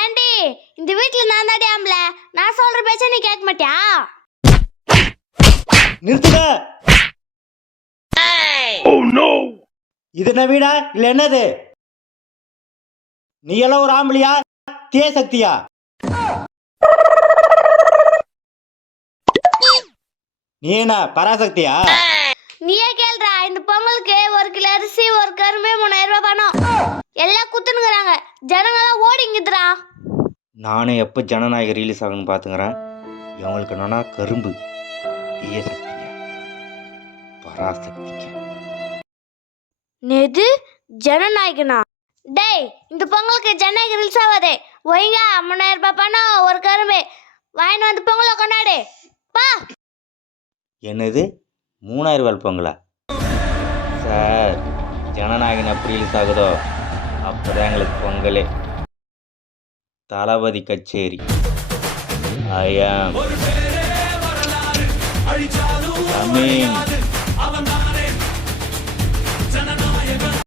ஏண்டி இந்த வீட்டுல நான் தாடி ஆம்பள, நான் சொல்ற பேச்ச நீ கேட்க மாட்டியா? நிறுத்துங்க. இது என்ன வீடா இல்ல என்னது? நீ எல்லாம் ஒரு ஆம்பளியா தீய சக்தியா? நீ என்ன பராசக்தியா? நீயே கேள்றா. இந்த பொங்கலுக்கு 1 கிலோ அரிசி, 1 கரும்பு, 3000 ரூபாய் பணம் எல்லாம் குத்துனுக்குறாங்க. ஜனங்கெல்லாம் ஓடிங்குதுடா. நானே எப்போ ஜனநாயக ரிலீஸ் ஆகணும்னு பார்த்துக்கிறேன். இவங்களுக்கு என்னன்னா கரும்பு தீய சக்திங்க, பராசக்திங்க. நேது ஜனநாயகனா? டேய், இந்த பொங்கலுக்கு ஜனநாயக ரிலீஸ் ஆகாதே. ஒய்ங்க 3000 ரூபாய் பணம், 1 கரும்பு வாங்கிட்டு வந்து பொங்கலை கொண்டாடு பா. என்னது 3000 ரூபாய் பொங்கலா? சார், ஜனநாயகன் எப்படி ரிலீஸ் ஆகுதோ அப்போதான் எங்களுக்கு பொங்கலே. தளபதி கச்சேரி. ஐ ஆம் கமிங்.